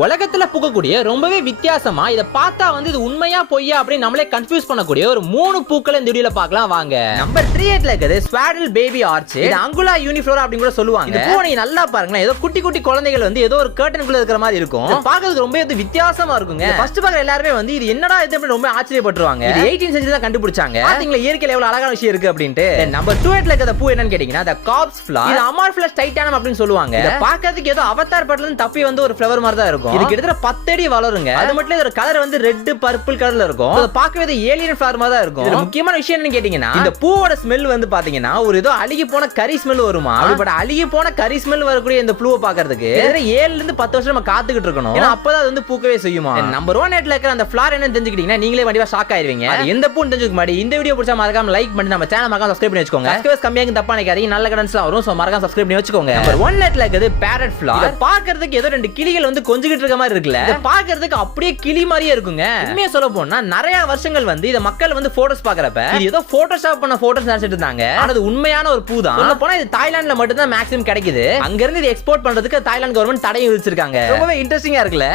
உலகத்துல பூக்கக்கூடிய ரொம்பவே வித்தியாசமா இத பார்த்தா வந்து இது உண்மையா பொய்யா அப்படின்னு நம்மளே கன்ஃபியூஸ் பண்ணக்கூடிய ஒரு 3 பூக்களை இந்த வீடியோல பார்க்கலாம் வாங்க. நம்பர் 38ல இருக்குது ஸ்வாடல் பேபி ஆர்ச். இது அங்குலா யூனிஃப்ளோரா அப்படி கூட சொல்லுவாங்க. இந்த பூவை நீங்க நல்லா பாருங்களேன், ஏதோ குட்டி குட்டி குழந்தைகள் வந்து ஏதோ ஒரு கர்டனுக்குள்ள இருக்கிற மாதிரி இருக்கும். பார்க்கிறதுக்கு ரொம்ப வித்தியாசமா இருக்குங்க. ஃபர்ஸ்ட் பார்க்குற எல்லாருமே வந்து இது என்னடா இது அப்படின்னு ரொம்ப ஆச்சரியப்பட்டுருவாங்க. இது 18th செஞ்சுரி தான் கண்டுபிடிச்சாங்க. பாத்தீங்களா இயற்கையில எவ்வளவு அழகான விஷயம் இருக்கு அப்படின்ட்டு. நம்பர் 28ல இருக்கிற பூ என்னன்னு கேட்டீங்கன்னா the corpse flower. இது அமார்ஃபலஸ் டைட்டானம் அப்படின்னு சொல்லுவாங்க. இத பார்க்கிறதுக்கு ஏதோ அவதார் படத்துல இருந்து தப்பி வந்து ஒரு ஃப்ளவர் மாதிரி தான் இருக்கும். இது கிட்டத்தட்ட 10 அடி வளருங்க. அது மட்டும் இல்ல, கலர் வந்து ரெட் பர்பிள் கலர்ல இருக்கும். அது பார்க்கவே ஏலியன் ஃப்ளவர் மாதிரி தான் இருக்கும். இதுல முக்கியமான விஷயம் என்னன்னு கேட்டீங்கன்னா, இந்த பூவோட ஸ்மெல் வந்து பாத்தீங்கன்னா ஒரு ஏதோ அழுகி போன கறி ஸ்மெல் வருமா. அப்படிப்பட்ட அழுகி போன கறி ஸ்மெல் வரக்கூடிய இந்த பூவை பார்க்கிறதுக்கு 7ல இருந்து 10 வருஷம் நம்ம காத்துக்கிட்டு இருக்கணும். ஏன்னா அப்பதான் அது வந்து பூக்கவே செய்யுமா. நம்பர் 1 இருக்கிற அந்த ஃப்ளவர் என்னன்னு தெரிஞ்சுக்கிட்டீங்கன்னா நீங்களே கண்டிப்பா ஷாக் ஆயிருவீங்க. அது எந்த பூன்னு தெரிஞ்சுக்க மாதிரி இந்த வீடியோ பிடிச்சா மறக்காம லைக் பண்ணி நம்ம சேனல் மறக்காம சப்ஸ்கிரைப் பண்ணி வச்சுக்கோங்க. சப்ஸ்கிரைபர்ஸ் கம்மியாக தப்பா நினைக்காதீங்க, நல்ல கமெண்ட்ஸ்லாம் வரும். சோ மறக்காம சப்ஸ்கிரைப் பண்ணி வச்சுக்கோங்க. நம்பர் 1 இருக்குது பேரட் ஃப்ளவர். இத பார்க்கிறதுக்கு ஏதோ 2 கிளிகள் வந்து கொஞ்சிக்கிட்டு இருக்க மாதிரி இருக்குல்ல. இத பார்க்கிறதுக்கு அப்படியே கிளி மாதிரியே இருக்குங்க. உண்மையா சொல்ல போனா நிறைய வருஷங்கள் வந்து இத மக்கள் வந்து போட்டோஸ் பார்க்கறப்ப இது ஏதோ போட்டோஷாப் பண்ண போட்டோஸ் நினைச்சிட்டு இருந்தாங்க. ஆனா அது உண்மையான ஒரு பூ தான். சொல்ல போனா இது தாய்லாந்துல மட்டும் தான் மேக்ஸிமம் கிடைக்குது. அங்க இருந்து இதை எக்ஸ்போர்ட் பண்றதுக்கு தாய்லாந்து கவர்மெண்ட் தடை விதிச்சிருக்காங்க. ரொம்பவே இன்ட்ரெஸ்டிங்கா இருக்குல்ல.